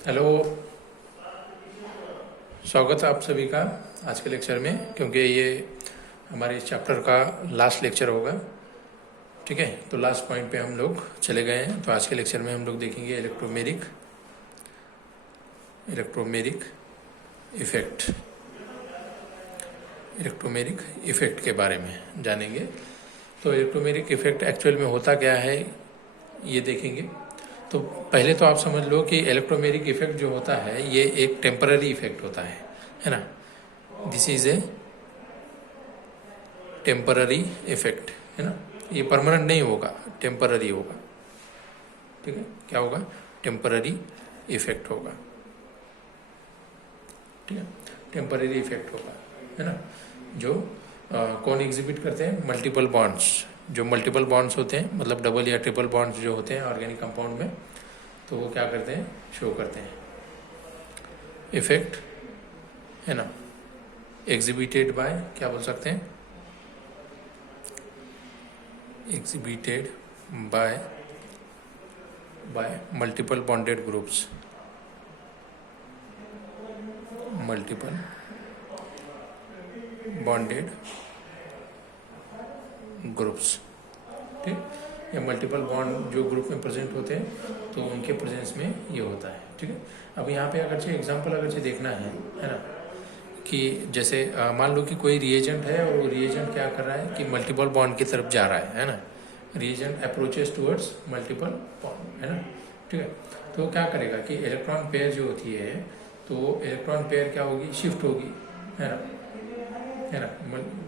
Hello. स्वागत है आप सभी का आज के लेक्चर में, क्योंकि ये हमारे इस चैप्टर का लास्ट लेक्चर होगा। ठीक है, तो लास्ट पॉइंट पे हम लोग चले गए हैं। तो आज के लेक्चर में हम लोग देखेंगे इलेक्ट्रोमेरिक इफेक्ट इलेक्ट्रोमेरिक इफेक्ट के बारे में जानेंगे। तो इलेक्ट्रोमेरिक इफेक्ट एक्चुअल में होता क्या है ये देखेंगे। तो पहले तो आप समझ लो कि इलेक्ट्रोमेरिक इफेक्ट जो होता है ये एक टेम्पररी इफेक्ट होता है ना। This is a temporary effect, है ना। ये परमानेंट नहीं होगा, टेम्पररी होगा। ठीक है, क्या होगा? टेम्पररी इफेक्ट होगा। ठीक है, टेम्पररी इफेक्ट होगा, है ना। जो कौन एग्जिबिट करते हैं? Multiple bonds. जो मल्टीपल बॉन्ड्स होते हैं, मतलब डबल या ट्रिपल बॉन्ड्स जो होते हैं ऑर्गेनिक कंपाउंड में, तो वो क्या करते हैं? शो करते हैं इफेक्ट, है ना। एग्जिबिटेड बाय, क्या बोल सकते हैं? Exhibited by multiple bonded groups, multiple bonded groups. ठीक, या मल्टीपल बॉन्ड जो ग्रुप में प्रेजेंट होते हैं तो उनके प्रेजेंस में ये होता है। ठीक है, अब यहाँ पे अगरचे एग्जांपल अगरचे देखना है ना, कि जैसे मान लो कि कोई रिएजेंट है और वो रिएजेंट क्या कर रहा है कि मल्टीपल बॉन्ड की तरफ जा रहा है ना। Reagent approaches towards multiple bond, है ना। ठीक है, तो क्या करेगा कि इलेक्ट्रॉन पेयर जो होती है, तो इलेक्ट्रॉन पेयर क्या होगी? शिफ्ट होगी, है ना।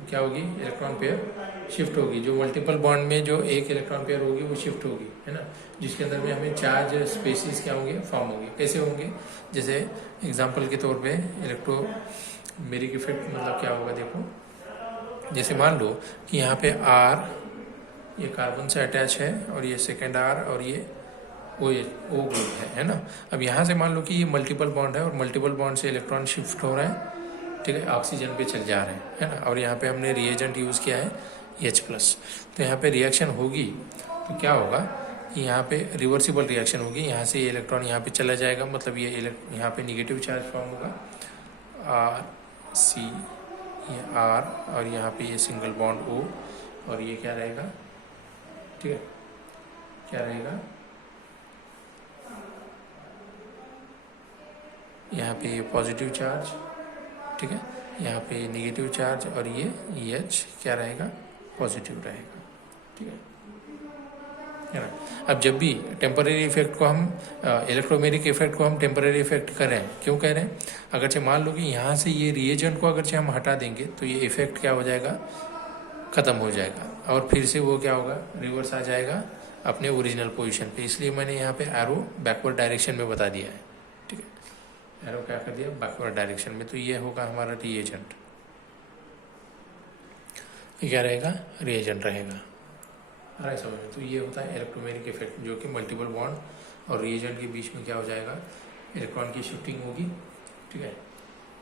क्या होगी? इलेक्ट्रॉन पेयर शिफ्ट होगी। जो मल्टीपल बॉन्ड में जो एक इलेक्ट्रॉन पेयर होगी वो शिफ्ट होगी, है ना, जिसके अंदर में हमें चार्ज स्पेसिस क्या होंगे? फॉर्म होंगे। कैसे होंगे? जैसे एग्जांपल के तौर पे इलेक्ट्रोमेरिक इफेक्ट मतलब क्या होगा देखो। जैसे मान लो कि यहाँ पे आर ये कार्बन से अटैच है और ये सेकेंड आर और ये ओ ग्रुप है ना। अब यहाँ से मान लो कि ये मल्टीपल बॉन्ड है और मल्टीपल बॉन्ड से इलेक्ट्रॉन शिफ्ट हो रहा है, ठीक है, ऑक्सीजन पे चल जा रहे हैं, है ना। और यहाँ पे हमने रिएजेंट यूज़ किया है H+। तो यहाँ पे रिएक्शन होगी तो क्या होगा कि यहाँ पे रिवर्सिबल रिएक्शन होगी। यहाँ से ये इलेक्ट्रॉन यहाँ पे चला जाएगा, मतलब ये यहाँ पे निगेटिव चार्ज फॉर्म होगा RC, ये R, और यहाँ पे ये सिंगल बॉन्ड O, और ये क्या रहेगा? ठीक है, क्या रहेगा? यहाँ पे ये पॉजिटिव चार्ज, ठीक है, यहाँ पे नेगेटिव चार्ज, और ये H क्या रहेगा? पॉजिटिव रहेगा। ठीक है ना। अब जब भी टेम्पररी इफेक्ट को हम इलेक्ट्रोमेरिक इफेक्ट को हम टेम्पररी इफेक्ट कर रहे हैं, क्यों कह रहे हैं? अगरचे मान लो कि यहाँ से ये रिएजेंट को अगरचे हम हटा देंगे तो ये इफेक्ट क्या हो जाएगा? ख़त्म हो जाएगा, और फिर से वो क्या होगा? रिवर्स आ जाएगा अपने ओरिजिनल पोजीशन पे। इसलिए मैंने यहाँ पे एरो बैकवर्ड डायरेक्शन में बता दिया है। ठीक है, एरो क्या कर दिया? बैकवर्ड डायरेक्शन में। तो ये होगा हमारा रिएजेंट, क्या रहेगा? रिएजेंट रहेगा। आ रहा है समझ में? तो ये होता है इलेक्ट्रोमेरिक इफेक्ट, जो कि मल्टीपल बॉन्ड और रिएजेंट के बीच में क्या हो जाएगा? इलेक्ट्रॉन की शिफ्टिंग होगी। ठीक है,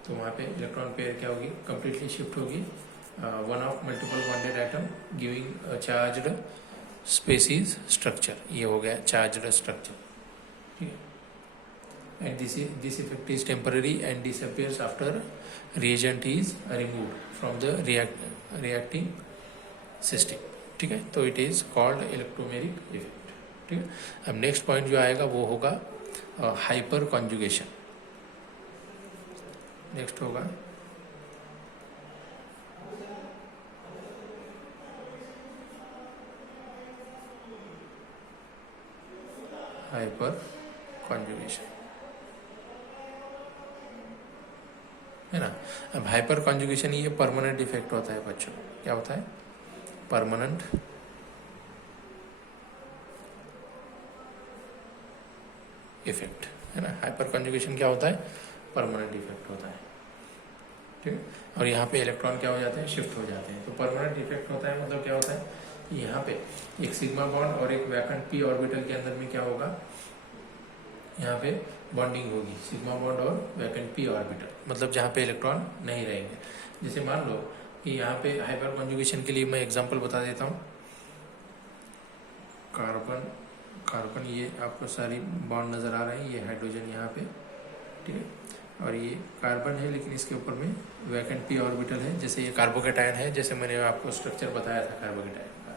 तो वहाँ पे इलेक्ट्रॉन पेयर क्या होगी? कंप्लीटली शिफ्ट होगी। One of multiple bonded atom giving charged species structure, ये हो गया चार्ज्ड स्ट्रक्चर। ठीक है, and this effect is temporary and disappears after reagent is removed from the reacting system. ठीक है, तो it is called electromeric effect. ठीक है, अब नेक्स्ट पॉइंट जो आएगा वो होगा हाइपर कॉन्जुगेशन। नेक्स्ट होगा हाइपर कॉन्जुगेशन, है ना। अब हाइपर कॉन्जुगेशन ये परमानेंट इफेक्ट होता है बच्चों। क्या होता है? परमानेंट इफेक्ट, है ना। हाइपर कॉन्जुगेशन क्या होता है? परमानेंट इफेक्ट होता है। ठीक है, और यहाँ पे इलेक्ट्रॉन क्या हो जाते हैं? शिफ्ट हो जाते हैं। तो परमानेंट इफेक्ट होता है मतलब क्या होता है? यहाँ पे एक सिग्मा बॉन्ड और एक वैकेंट p ऑर्बिटल के अंदर में क्या होगा? यहाँ पे बॉन्डिंग होगी, सिग्मा बॉन्ड और वैकेंट p ऑर्बिटल, मतलब जहाँ पे इलेक्ट्रॉन नहीं रहेंगे। जैसे मान लो कि यहाँ पे हाइपर कॉन्जुगेशन के लिए मैं एग्जांपल बता देता हूँ। कार्बन, ये आपको सारी बॉन्ड नज़र आ रहे हैं, ये हाइड्रोजन यहाँ पे, ठीक है। और ये कार्बन है लेकिन इसके ऊपर में वैकेंट पी ऑर्बिटल है, जैसे ये कार्बोकेटायन है, जैसे मैंने आपको स्ट्रक्चर बताया था कार्बोकेटायन का,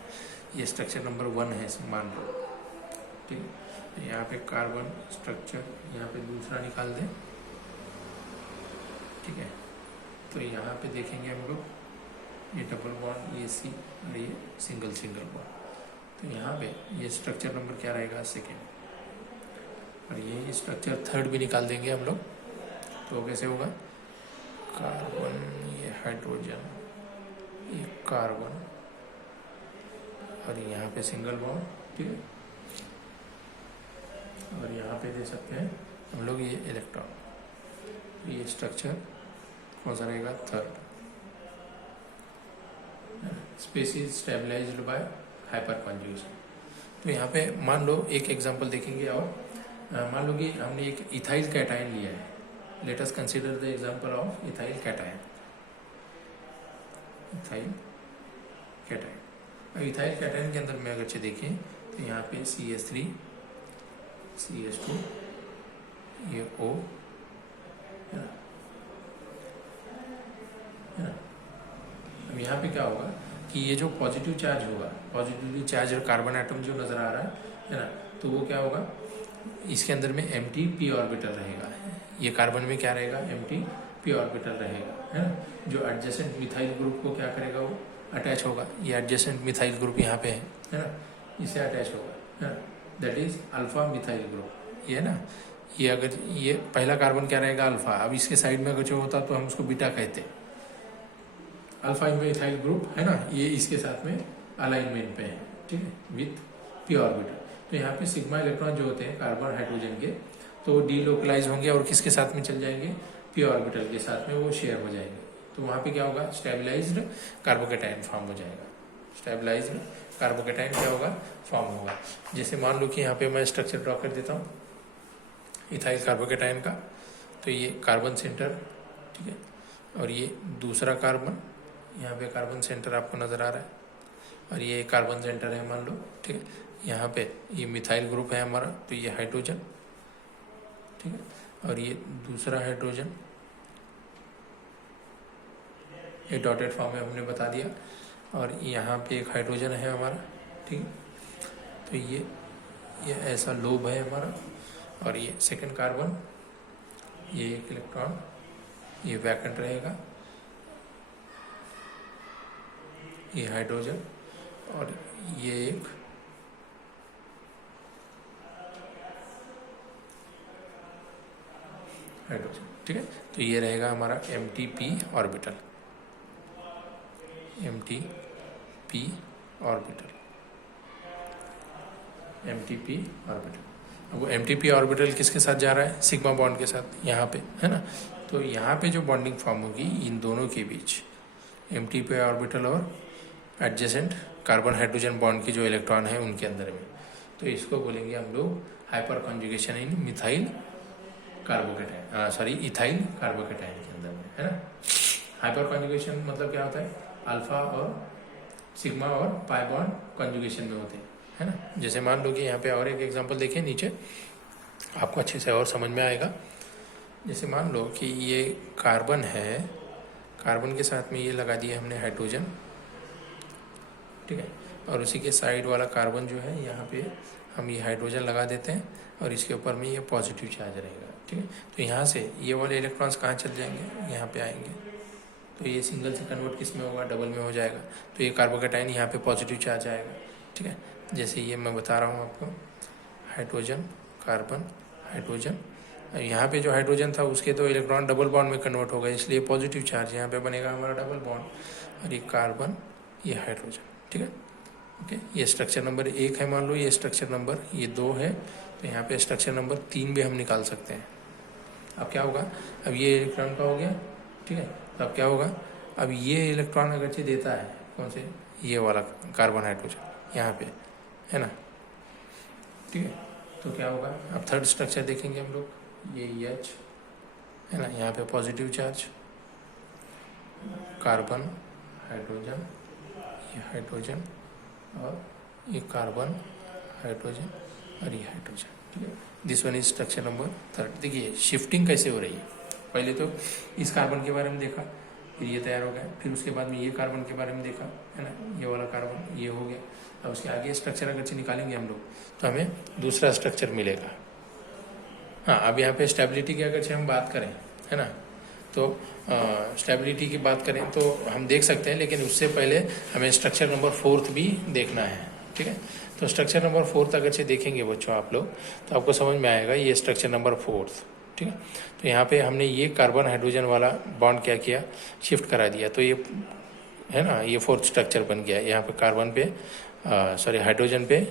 ये स्ट्रक्चर नंबर 1 है मान लो, ठीक है। यहाँ पे कार्बन स्ट्रक्चर यहाँ पे दूसरा निकाल दें, ठीक है। तो यहाँ पे देखेंगे हम लोग, ये डबल बॉन्ड, ये सी और ये सिंगल सिंगल बॉन्ड, तो यहाँ पे ये स्ट्रक्चर नंबर क्या रहेगा, सेकेंड। और ये स्ट्रक्चर थर्ड भी निकाल देंगे हम लोग, तो कैसे होगा, कार्बन, ये हाइड्रोजन, ये कार्बन और यहाँ पे सिंगल बॉन्ड, ठीक है। और यहाँ पे दे सकते हैं हम लोग ये इलेक्ट्रॉन, ये स्ट्रक्चर कौन सा रहेगा, third. Species stabilised by hyperconjugation. तो यहाँ पे मान लो एक एग्जांपल देखेंगे, और मान लो कि हमने एक इथाइल कैटायन लिया है। Let us consider the example of ethyl cation. Ethyl cation, अब इथाइल कैटायन के अंदर में अगर देखें तो यहाँ पे CH3, CH2, ये O है ना। अब यहाँ पे क्या होगा कि ये जो पॉजिटिव चार्ज होगा, पॉजिटिवली चार्ज कार्बन एटम जो नज़र आ रहा है ना, तो वो क्या होगा, इसके अंदर में एम्प्टी पी ऑर्बिटल रहेगा। ये कार्बन में क्या रहेगा, एम्प्टी पी ऑर्बिटल रहेगा, है ना। जो एडजेसेंट मिथाइल ग्रुप को क्या करेगा, वो अटैच होगा। ये एडजेसेंट मिथाइल ग्रुप यहाँ पे है ना, इसे अटैच होगा, है ना, that is alpha methyl group, ये है ना। ये अगर ये पहला कार्बन क्या रहेगा, अल्फा। अब इसके साइड में अगर जो होता तो हम उसको बीटा कहते हैं। अल्फा मिथाइल ग्रुप है ना, ये इसके साथ में अलाइनमेंट पे है, ठीक है, विथ पी ऑर्बिटल। तो यहाँ पे सिग्मा इलेक्ट्रॉन जो होते हैं कार्बन हाइड्रोजन के, तो डीलोकलाइज होंगे और किसके साथ में चल जाएंगे, पी ऑर्बिटल के साथ में वो शेयर हो जाएंगे। तो वहाँ पे क्या होगा, स्टेबलाइज्ड कार्बोकेटायन फॉर्म हो जाएगा। स्टेबलाइज्ड कार्बोकेटायन क्या होगा, फॉर्म होगा। जैसे मान लो कि यहाँ पे मैं स्ट्रक्चर ड्रॉ कर देता हूँ इथाइल कार्बोकेटायन का। तो ये कार्बन सेंटर, ठीक है, और ये दूसरा कार्बन, यहाँ पे कार्बन सेंटर आपको नज़र आ रहा है, और ये कार्बन सेंटर है मान लो, ठीक है। यहाँ पे ये मिथाइल ग्रुप है हमारा, तो ये हाइड्रोजन, ठीक है, और ये दूसरा हाइड्रोजन, ये डॉटेड फॉर्म में हमने बता दिया। और यहाँ पे एक हाइड्रोजन है हमारा, ठीक है। तो ये ऐसा लोब है हमारा, और ये सेकंड कार्बन, ये एक इलेक्ट्रॉन, ये वैकेंट रहेगा, ये हाइड्रोजन, और ये एक हाइड्रोजन, ठीक है। तो ये रहेगा हमारा MTP orbital, MTP orbital, MTP orbital. अब वो MTP ऑर्बिटल किसके साथ जा रहा है, सिग्मा बॉन्ड के साथ, यहाँ पे है ना। तो यहाँ पे जो बॉन्डिंग फॉर्म होगी इन दोनों के बीच, MTP ऑर्बिटल और एडजेसेंट कार्बन हाइड्रोजन बॉन्ड की जो इलेक्ट्रॉन है उनके अंदर में, तो इसको बोलेंगे हम लोग hyper conjugation in methyl carbocation, sorry ethyl carbocation के अंदर में, है ना। हाइपर कॉन्जुगेशन मतलब क्या होता है, अल्फा और सिग्मा और पाई बॉन्ड कॉन्जुगेशन में होते हैं, है ना। जैसे मान लो कि यहाँ पे और एक एग्जांपल देखें नीचे, आपको अच्छे से और समझ में आएगा। जैसे मान लो कि ये कार्बन है, कार्बन के साथ में ये लगा दिया हमने हाइड्रोजन, ठीक है, और उसी के साइड वाला कार्बन जो है यहाँ पे हम ये हाइड्रोजन लगा देते हैं, और इसके ऊपर में ये पॉजिटिव चार्ज रहेगा, ठीक है। तो यहाँ से ये वाले इलेक्ट्रॉन्स कहाँ चल जाएंगे, यहाँ पे आएंगे, तो ये सिंगल से कन्वर्ट किस में होगा, डबल में हो जाएगा। तो ये कार्बोकेटायन यहाँ पे पॉजिटिव चार्ज आएगा, ठीक है। जैसे ये मैं बता रहा हूँ आपको, हाइड्रोजन, कार्बन, हाइड्रोजन, यहाँ पे जो हाइड्रोजन था उसके तो इलेक्ट्रॉन डबल बॉन्ड में कन्वर्ट हो गए, इसलिए पॉजिटिव चार्ज यहाँ पे बनेगा हमारा डबल बॉन्ड, और ये कार्बन, ये हाइड्रोजन, ठीक है, ओके। ये स्ट्रक्चर नंबर 1 है मान लो, ये स्ट्रक्चर नंबर ये 2 है, तो यहाँ पे स्ट्रक्चर नंबर 3 भी हम निकाल सकते हैं। अब क्या होगा, अब ये इलेक्ट्रॉन का हो गया, ठीक है। तो अब क्या होगा, अब ये इलेक्ट्रॉन अगर देता है कौन से, ये वाला कार्बन हाइड्रोजन यहाँ पे, है ना, ठीक है। तो क्या होगा, अब थर्ड स्ट्रक्चर देखेंगे हम लोग, ये H है ना, यहाँ पे पॉजिटिव चार्ज, कार्बन, हाइड्रोजन, ये हाइड्रोजन, और ये कार्बन, हाइड्रोजन, और ये हाइड्रोजन, ठीक है। This one is structure number 3। देखिए शिफ्टिंग कैसे हो रही है, पहले तो इस कार्बन के बारे में देखा, फिर ये तैयार हो गया, फिर उसके बाद में ये कार्बन के बारे में देखा, है ना, ये वाला कार्बन ये हो गया। अब उसके आगे स्ट्रक्चर अगर से निकालेंगे हम लोग तो हमें दूसरा स्ट्रक्चर मिलेगा। हाँ, अब यहाँ पे स्टेबिलिटी की अगर से हम बात करें, है ना, तो स्टेबिलिटी की बात करें तो हम देख सकते हैं, लेकिन उससे पहले हमें स्ट्रक्चर नंबर 4 भी देखना है, ठीक है। तो स्ट्रक्चर नंबर 4 अगर से देखेंगे बच्चों आप लोग तो आपको समझ में आएगा, ये स्ट्रक्चर नंबर 4, ठीक है। तो यहाँ पे हमने ये कार्बन हाइड्रोजन वाला बॉन्ड क्या किया, शिफ्ट करा दिया, तो ये है ना, ये 4th स्ट्रक्चर बन गया। यहाँ पे कार्बन पे हाइड्रोजन पे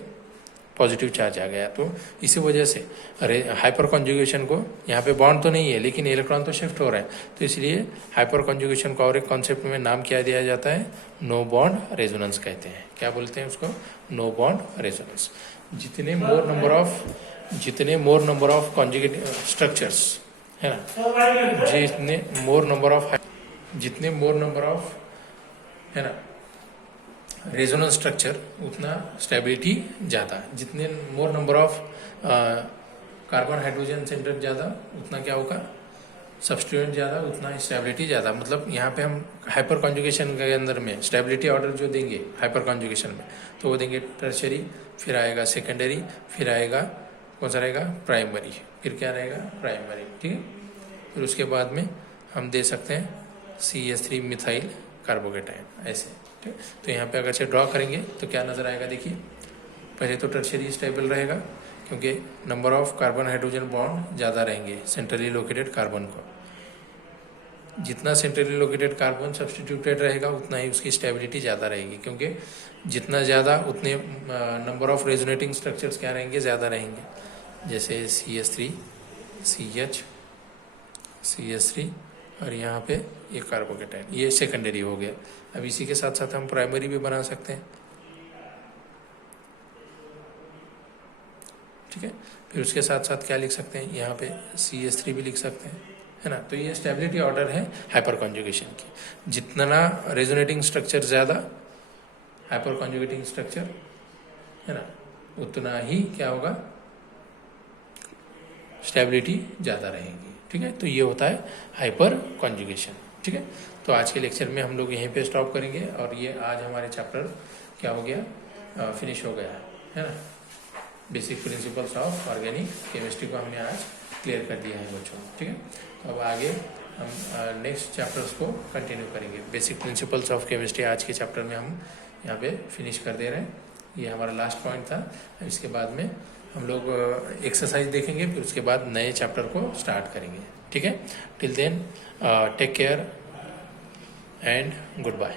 पॉजिटिव चार्ज आ गया, तो इसी वजह से हाइपर कॉन्जुगेशन को, यहाँ पे बॉन्ड तो नहीं है लेकिन इलेक्ट्रॉन तो शिफ्ट हो रहा है, तो इसलिए हाइपर कॉन्जुगेशन को और एक कॉन्सेप्ट में नाम क्या दिया जाता है, नो बॉन्ड रेजोनेंस कहते हैं। क्या बोलते हैं उसको, नो बॉन्ड रेजोनेंस। जितने more number of conjugate structures, है ना, जितने मोर नंबर ऑफ है ना रेजोनेंस स्ट्रक्चर, उतना स्टेबिलिटी ज़्यादा। जितने more number of carbon hydrogen centre ज़्यादा, उतना क्या होगा, सब्स्टिट्यूएंट ज़्यादा, उतना स्टेबिलिटी ज़्यादा। मतलब यहाँ पे हम हाइपर कॉन्जुगेशन के अंदर में स्टेबिलिटी ऑर्डर जो देंगे हाइपर कॉन्जुगेशन में, तो वो देंगे टर्शरी, फिर आएगा सेकेंडरी, फिर आएगा कौन सा रहेगा, प्राइमरी, फिर क्या रहेगा, प्राइमरी, ठीक है। फिर उसके बाद में हम दे सकते हैं CH3 मिथाइल कार्बोकेटाइन, ऐसे, ठीक। तो यहाँ पे अगर से ड्रॉ करेंगे तो क्या नजर आएगा, देखिए पहले तो टर्शरी स्टेबल रहेगा क्योंकि number of carbon hydrogen bond ज़्यादा रहेंगे सेंट्रली लोकेटेड कार्बन को। जितना सेंट्रली लोकेटेड कार्बन सब्सटीट्यूटेड रहेगा उतना ही उसकी स्टेबिलिटी ज़्यादा रहेगी, क्योंकि जितना ज़्यादा उतने नंबर ऑफ रेजोनेटिंग स्ट्रक्चर्स क्या रहेंगे, ज़्यादा रहेंगे। जैसे CH3 CH CH3 और यहाँ पे ये कार्बोकेटाइन, ये सेकेंडरी हो गया। अब इसी के साथ साथ हम प्राइमरी भी बना सकते हैं, ठीक है। फिर उसके साथ साथ क्या लिख सकते हैं, यहाँ पे CH3 भी लिख सकते हैं, है ना। तो ये स्टेबिलिटी ऑर्डर है हाइपर कॉन्जुगेशन की। जितना रेजोनेटिंग स्ट्रक्चर ज़्यादा, हाइपर कॉन्जुगेटिंग स्ट्रक्चर, है ना, उतना ही क्या होगा, स्टेबिलिटी ज़्यादा रहेगी, ठीक है। तो ये होता है हाइपर कॉन्जुगेशन, ठीक है। तो आज के लेक्चर में हम लोग यहीं पे स्टॉप करेंगे, और ये आज हमारे चैप्टर क्या हो गया, फिनिश हो गया है ना। Basic principles of organic chemistry को हमने आज क्लियर कर दिया है बच्चों, ठीक है। तो अब आगे हम नेक्स्ट चैप्टर्स को कंटिन्यू करेंगे। बेसिक प्रिंसिपल्स ऑफ केमिस्ट्री आज के चैप्टर में हम यहाँ पे फिनिश कर दे रहे हैं। ये हमारा लास्ट पॉइंट था। इसके बाद में हम लोग एक्सरसाइज देखेंगे, फिर उसके बाद नए चैप्टर को स्टार्ट करेंगे, ठीक है। Till then take care and good bye.